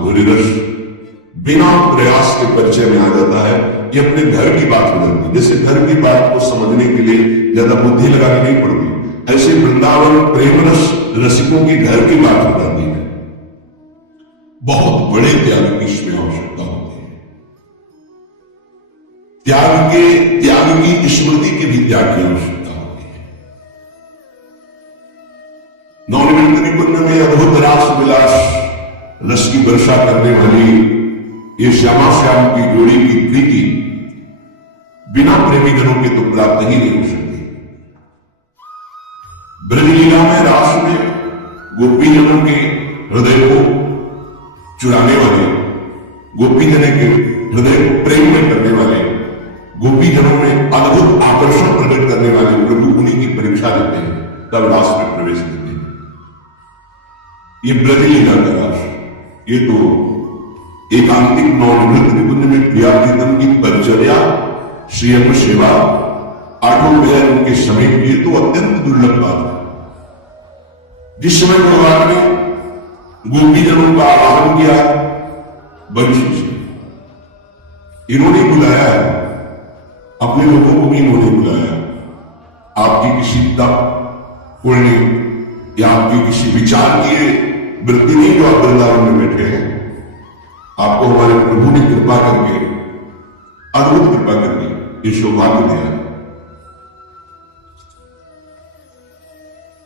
माधुर्य रस बिना प्रयास के परिचय में आ जाता है। ये अपने घर की बात हो जाती है। जैसे घर की बात को समझने के लिए ज्यादा बुद्धि लगानी नहीं पड़ती, ऐसे वृंदावन प्रेम रस रसिकों की घर की बात हो जाती है। बहुत बड़े त्याग की इसमें आवश्यकता होती है। त्याग की स्मृति की भी त्याग की आवश्यकता होती है। नवनिवृत्त निकुंज में अद्भुत रास विलास रस की वर्षा करने वाली ये श्यामा श्याम की जोड़ी की प्रीति बिना प्रेमी जनों के तो प्राप्त ही नहीं हो सकती। ब्रजलीला में रास में गोपी जनों के हृदय को चुराने वाले, गोपी जनों के हृदय को प्रेम में करने वाले, गोपी जनों में अद्भुत आकर्षण प्रकट करने वाले प्रभु उन्हीं की परीक्षा लेते हैं, तब रास में प्रवेश करते हैं। ये ब्रजलीला का रास, ये तो एकांतिक नवनिवृत्त निकुंज में प्रियाप्रीतम की परिचर्या, श्रीअंग सेवा, आठों पहर उनके समीप, ये तो अत्यंत दुर्लभ बात है। जिस समय भगवान ने गोपी जनों का आह्वान किया बंशी से, इन्होंने बुलाया है, अपने लोगों को भी इन्होंने बुलाया। आपकी किसी तप पुण्य या आपकी किसी विचार की वृत्ति नहीं जो आप वृंदावन में बैठे हैं, आपको हमारे प्रभु ने कृपा करके, अद्भुत कृपा करके ये सौभाग्य दिया।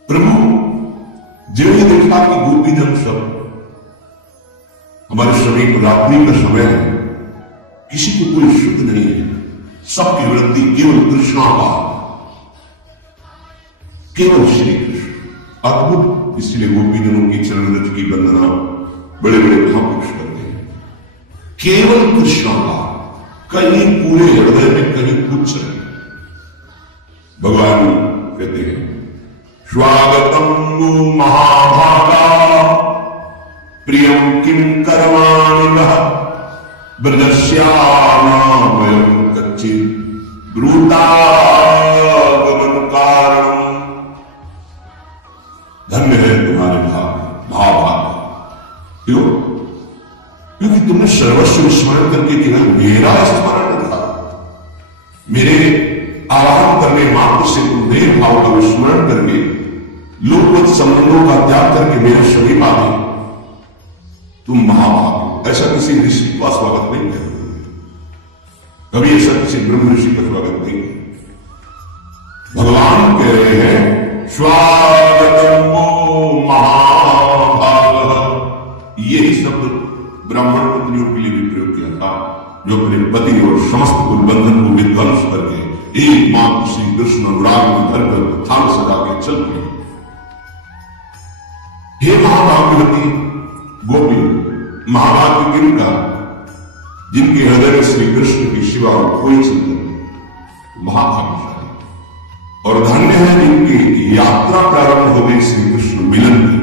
प्रभु जो ये देखा कि गोपी जन सब हमारे समीप, रात्रि का समय है, किसी को कोई शुद्ध नहीं है, सबकी वृत्ति केवल कृष्णा का, केवल श्री कृष्ण। अद्भुत, इसलिए गोपी जनों की चरण रज की वंदना बड़े बड़े महापुरुष करते हैं। केवल कृष्ण का, कहीं पूरे हृदय में कहीं कुछ नहीं। भगवान कहते हैं स्वागतम महाभागा प्रियम किम कर्माणि ब्रजस्यानामयं कच्चित् ब्रूतागमन कारणम्। धन्य है तुम्हारे भाव। क्यों? क्योंकि तुमने सर्वस्व स्मरण करके केवल मेरा स्मरण रखा, मेरे आराम करने मात्र से तुम देव भाव का स्मरण करके लोकवत संबंधों का त्याग करके मेरे समीप आ गए। तुम महाभाग। ऐसा किसी ऋषि का स्वागत नहीं है, कभी ऐसा किसी ब्रह्म ऋषि का स्वागत नहीं है। भगवान कह रहे हैं स्वागतम महाभाग। यही शब्द ब्राह्मण पत्नियों के लिए भी प्रयोग किया था, जो अपने पति और समस्त कुलबंधन को विध्वंस करके एकमात्र श्री कृष्ण अनुराग में भरकर थाल सजा के चल गए। हे महाभाग्यवती गोपी, महाभाग्य किनका? जिनके हृदय में श्री कृष्ण की सिवा और कोई चिंतन नहीं। महाभाग्यशाली और धन्य है जिनकी यात्रा प्रारंभ हो गई श्री कृष्ण मिलन में,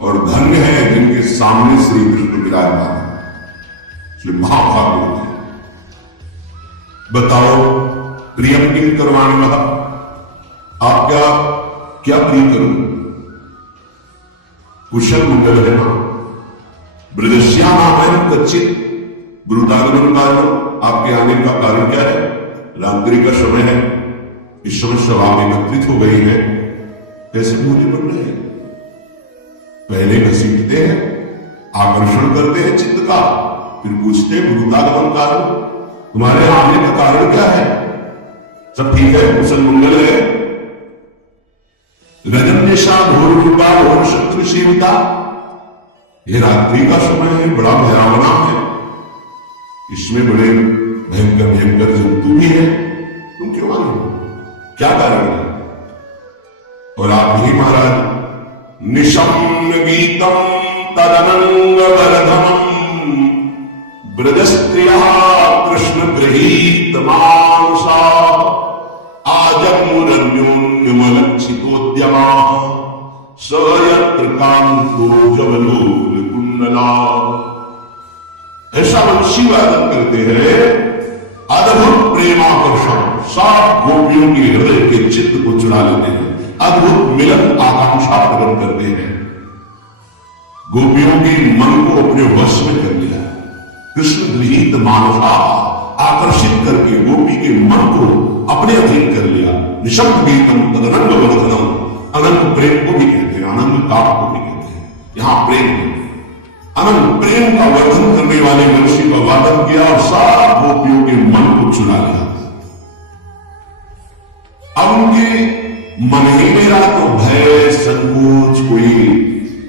और धन्य है जिनके सामने श्री कृष्ण विराजमान है। इसलिए महाभाग्य होते हैं। बताओ प्रियम किम कर्माणि महा, आप क्या प्रिय करूं? कुशल मंगल है ना? ब्रजस्यानामयं कच्चित् ब्रूतागमन कारणम्। आपके आने का कारण क्या है? रात्रि का समय है, इस समय सब आप एकत्रित हो गए हैं, कैसे भूले पड़ रहे हैं? पहले घसीटते हैं, आकर्षण करते हैं चित्त का, फिर पूछते हैं ब्रूतागमन कारण, तुम्हारे आने का कारण क्या है? सब ठीक है, कुशल मंगल है? रजन्यशा घोर रूपा घोर शत्रु सेविता, ये रात्रि का समय है, बड़ा भयावना है, इसमें बड़े भयंकर भयंकर जंतु भी है, तुम क्यों आए हो? क्या कारण है? और आप ही महाराज निशम्य गीतम तदनंग वर्धनम ब्रजस्त्रिया कृष्ण गृहीत मानसा आजन्मुरन्योन्यमलक्षितोद्यमा सयत्र कांतो जवलोल कुंडला। ऐसा वंशी वादन करते हैं, अद्भुत प्रेमाकर्षण सब गोपियों के हृदय के चित्त को चुरा लेते हैं, अद्भुत मिलन आकांक्षा प्रकट करते हैं, गोपियों के मन को अपने मानसा, आकर्षित करके गोपी के मन को अपने अधीन कर लिया। निशब्द गीतम तदनंग वर्धनम, अनंत प्रेम को भी कहते हैं, आनंद ताप को भी कहते हैं। यहां प्रेम, अनंत प्रेम का वर्धन करने वाले वंशी का वादन किया और सारा गोपियों के मन को चुरा लिया। अब उनके मन ही में रहा तो भय, संकोच, कोई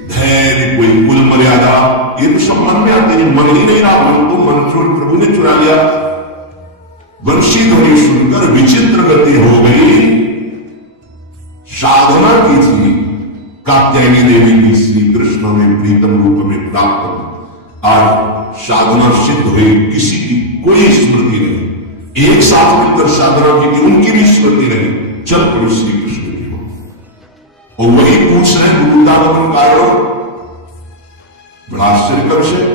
धैर्य, कोई कुल मर्यादा, ये तो सब मन में आते हैं। मन ही नहीं रहा, मन तो मन छोड़ प्रभु ने चुरा लिया। वंशी ध्वनि सुनकर विचित्र गति हो गई। साधना की थी कात्यायनी देवी की श्री कृष्ण में प्रीतम रूप में प्राप्त, आज साधना सिद्ध हुई, किसी की कोई स्मृति नहीं। एक साथ मिलकर साधना की थी, उनकी भी स्मृति नहीं, चल पड़ी श्री कृष्ण की हो। और वही पूछ रहे गुरुदागमन कारण, बड़ा आश्चर्य का विषय,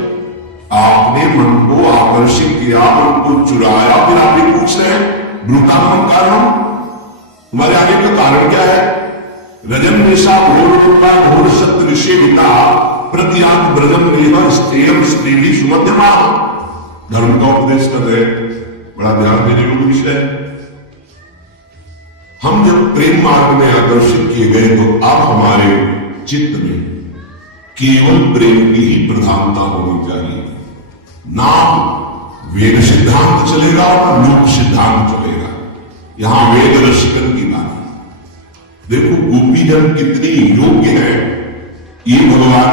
आपने मन को आकर्षित किया, मन को चुराया, फिर आप ये पूछ रहे हैं ब्रूतागमन कारण, तुम्हारे आने का कारण क्या है? रजन निशा घोर सत्य निषेधिता प्रतियात ब्रजम नेह स्त्रेयम स्त्रीणी सुमध्यमा। धर्म का उपदेश कर रहे, बड़ा ध्यान देने योग्य विषय है। हम जब प्रेम मार्ग में आकर्षित किए गए तो अब हमारे चित्त में केवल प्रेम की ही प्रधानता होनी चाहिए। ना वेद सिद्धांत चलेगा और लोक सिद्धांत चलेगा। यहां वेद रसिकन की बात, देखो गोपीजन कितनी योग्य है, ये भगवान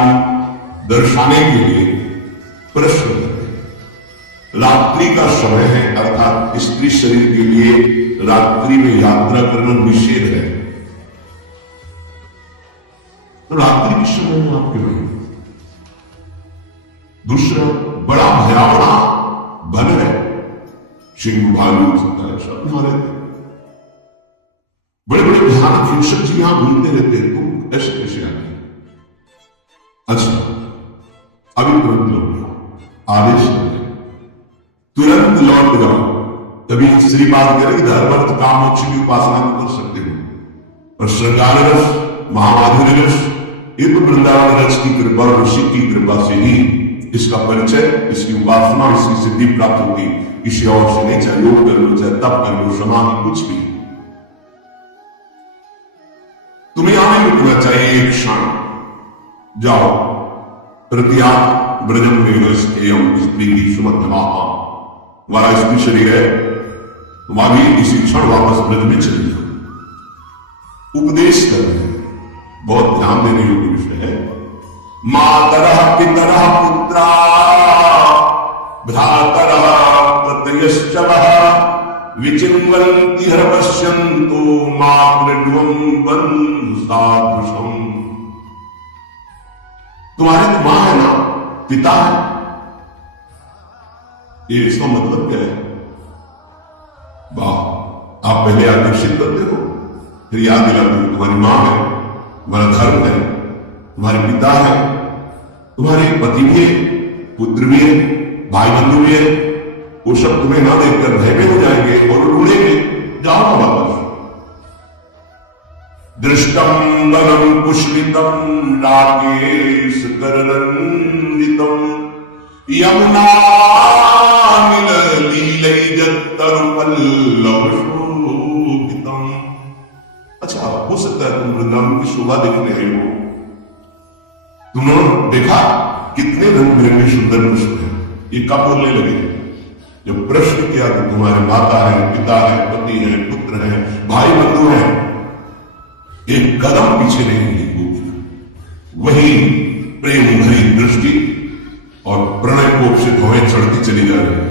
दर्शाने के लिए प्रश्न करते। रात्रि का समय है, अर्थात स्त्री शरीर के लिए रात्रि में यात्रा करना निषेध है, तो रात्रि के समय में आपके भाई दूसरा बड़ा भयावना बन है, सिंह भालू सकता है, सब यहां रहते, बड़े बड़े भयानक हिंसक जी यहां घूमते रहते हैं, तुम ऐसे कैसे आ गए? अच्छा, अभी तुरंत लौट जाओ, आदेश तुरंत लौट जाओ, तभी श्री बात करेगी धर्मर्थ काम मोक्ष की उपासना कर सकते हो। और श्रृंगार रस, महामाधुर्य रस, ये तो वृंदावन रस की कृपा, ऋषि की कृपा से ही इसका परिचय, इसकी उपासना, इसकी सिद्धि प्राप्त होती। किसी और से नहीं, चाहे योग कर लो, चाहे तप कर लो, समाधि, कुछ भी। तुम्हें यहां नहीं रुकना चाहिए एक क्षण, जाओ प्रतियात ब्रजम में स्त्री सुमध्यमा, तुम्हारा स्त्री शरीर है, तुम्हारी इसी क्षण वापस ब्रज में चले जाओ। उपदेश कर रहे हैं, बहुत ध्यान देने योग्य विषय है। मातरः पितरः पुत्रा भ्रातरः प्रत्ययश्च वः विचिन्वन्ति हर पश्यन्तु मातृध्वं बन्धु सादृशम्। तुम्हारी तो मां है ना, पिता है, ये इसका मतलब क्या है? वाह, आप पहले आकर्षित करते हो, फिर याद दिलाते हो तुम्हारी मां है, तुम्हारा धर्म है, तुम्हारे पिता है, तुम्हारे पति भी है, पुत्र भी है, भाई बंधु भी है, वो सब तुम्हें ना देखकर भय में हो जाएंगे और उड़ेंगे, जाओ ना वापस। दृष्टम बलम पुष्पितम राकेश करनंदितम यमुना अच्छा, हो सकता है तुम वृंदावन की शोभा देखने आए हो, तुमने देखा कितने रंग बिरंगे सुंदर पुष्प हैं, ये कब बोलने लगे? जब प्रश्न किया तो तुम्हारे माता है, पिता है, पति है, पुत्र है, भाई बंधु है, एक कदम पीछे नहीं हिलेगी। वही प्रेम भरी दृष्टि और प्रणय कोपित हमें चढ़ती चली जा रही है।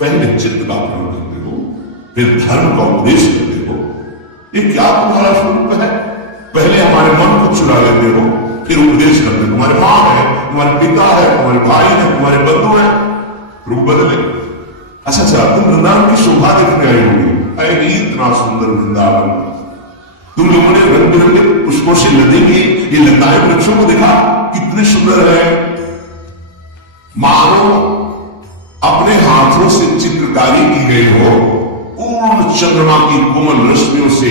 पहले चित्त का प्रण करते हो, फिर धर्म का उपदेश करते हो, ये क्या तुम्हारा स्वरूप है? पहले हमारे मन को चुरा लेते हो, फिर उपदेश करते हो। तुम्हारे मां है, तुम्हारे पिता है, तुम्हारे भाई है, तुम्हारे बंधु है, रूप बदले। अच्छा, तुम वृंदावन की शोभा देखने आए होंगे, इतना सुंदर वृंदावन, तुम लोगों ने रंग बिरंगे पुष्पों से लदेंगे ये लताएं वृक्षों को देखा, कितने सुंदर है, मानो अपने हाथों से चित्रकारी की गई हो, पूर्ण चंद्रमा की कोमल रश्मियों से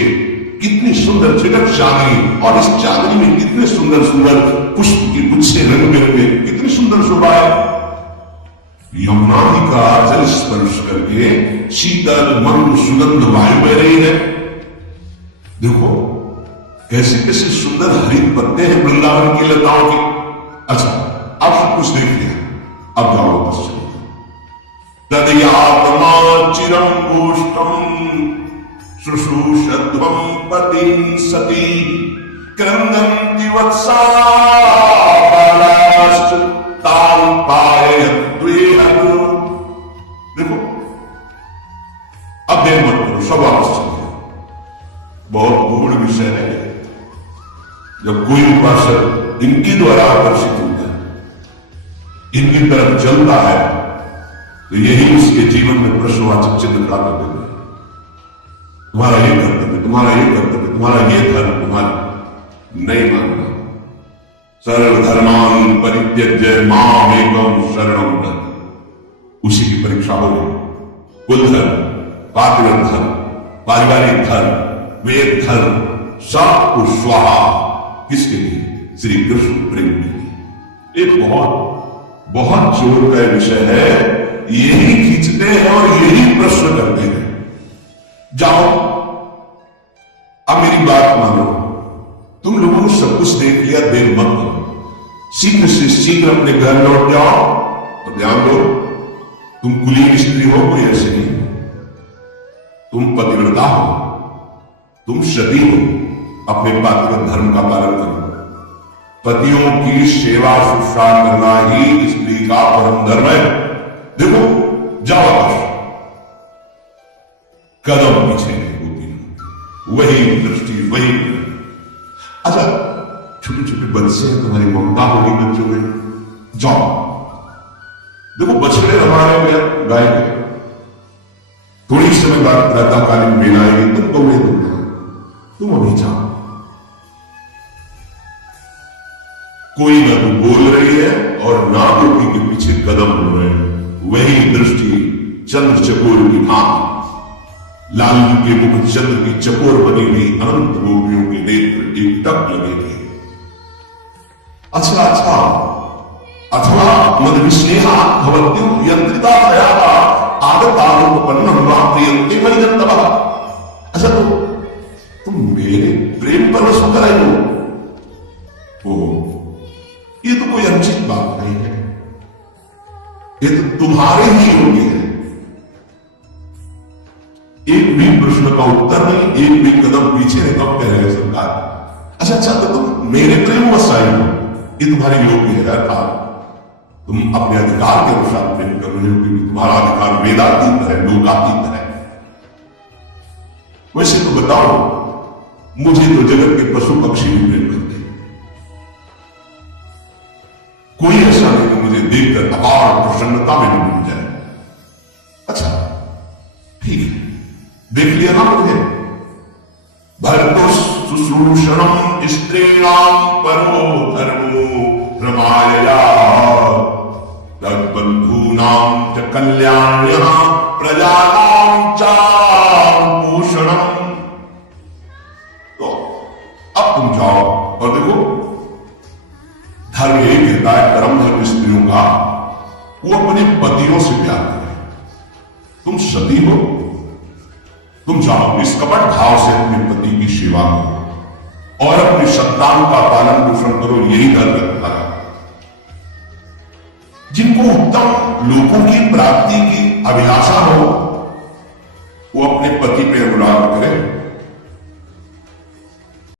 कितनी सुंदर छिटक चांदनी, और इस चांदनी में कितने सुंदर सुंदर पुष्प की गुच्छे रंग बिरंगे, कितनी सुंदर शोभा है। यमुना जी का जल स्पर्श करके शीतल मंद सुगंध वायु बह रही है। देखो कैसे कैसे सुंदर हरित पत्ते हैं वृंदावन की लताओं के। अच्छा अब सब कुछ देख लिया, अब जाओ वापस चलो। तदयात्मा चिरं गोष्ठम शुश्रूषध्वं पतिं सती क्रंदन्ति वत्सा बालाश्च तां पाययत्वेह। देखो अब देर मत करो, सब वापस चलो। बहुत गूढ़ विषय है। जब कोई उपासक इनके द्वारा आकर्षित होता है, इनकी तरफ चलता है, तो यही उसके जीवन में प्रश्नवाचक चिन्ह खड़ा कर देते हैं। तुम्हारा ये कर्तव्य, तुम्हारा ये कर्तव्य, तुम्हारा ये धर्म, तुम्हारा नहीं मानना। सर्व धर्मान परित्यज्य मामेकं शरणं व्रज। उसी की परीक्षा हो गई। कुल धर्म, पातिव्रत धर्म, पारिवारिक धर्म, वेद धर्म, सब को स्वाहा। किसके लिए? श्री कृष्ण प्रेम के लिए। एक बहुत बहुत जोर का विषय है। यही खींचते हैं और यही प्रश्न करते हैं। जाओ अब मेरी बात मानो। तुम लोगों ने सब कुछ देख लिया, देर मत करो, शीघ्र से शीघ्र अपने घर लौट जाओ। और ध्यान दो, तुम कुलीन स्त्री हो, कोई ऐसे नहीं। तुम पतिव्रता हो, तुम सती हो। अपने पातिव्रत धर्म का पालन करो। पतियों की सेवा शुश्रूषा करना ही स्त्री का परम धर्म है। देखो जाओ वापस, कदम पीछे नहीं होती, वही दृष्टि वही। अच्छा छोटे छोटे बच्चे हैं, तुम्हारी ममता होगी बच्चों में। जाओ देखो बछड़े रवाने में गाय के थोड़ी समय बाद प्रातःकालीन बेला आएगी, तुम कौवे तुम अभी जाओ। कोई ना तो बोल रही है और ना गोपी के पीछे कदम हो रहे हैं। वही दृष्टि चंद्र चकोर की भांति लालू के मुख चंद्र की चकोर बनी हुई अनंत गोपियों के नेत्र एक टक लगे थे। अच्छा अच्छा, अथवा मद विस्नेहा भवत्यो यंत्रिता प्रयाता आगतालोपन्नम वाप्रियन्ते मयि जन्तवः। अच्छा तो तुम मेरे प्रेम पर वश कर आए हो। ये तो कोई अनुचित बात नहीं है, ये तो तुम्हारे ही योग्य है। एक भी प्रश्न का उत्तर नहीं, एक भी कदम पीछे नहीं। कब कह रहे हैं सरकार? अच्छा अच्छा तो तुम मेरे प्रेम वश आई हो, ये तुम्हारे योग्य है। अर्थात तुम अपने अधिकार के अनुसार प्रेम कर रहे हो, क्योंकि तुम्हारा अधिकार वेदातीत है, लोकातीत है। वैसे तो बताओ, मुझे तो जगत के पशु पक्षी भी प्रेम करते हैं। कोई ऐसा नहीं कि मुझे देखकर अपार प्रसन्नता में डूब जाए। अच्छा ठीक है, देख लिया ना मुझे। भरतो शुश्रूषणम स्त्रीणाम परो धर्मो रमाया तद्बंधूनां च कल्याण्यः प्रजानां च पोषणम्। तो अब तुम जाओ और देखो, धर्म यही कहता है, परम धर्म स्त्रियों का, वो अपने पतियों से प्यार करें। तुम सती हो, तुम जाओ निष्कपट भाव से अपने पति की सेवा करो और अपनी संतान का पालन पोषण करो। यही धर्म रखता है। जिनको उत्तम लोगों की प्राप्ति की अभिलाषा हो, वो अपने पति पे अनुराग करें।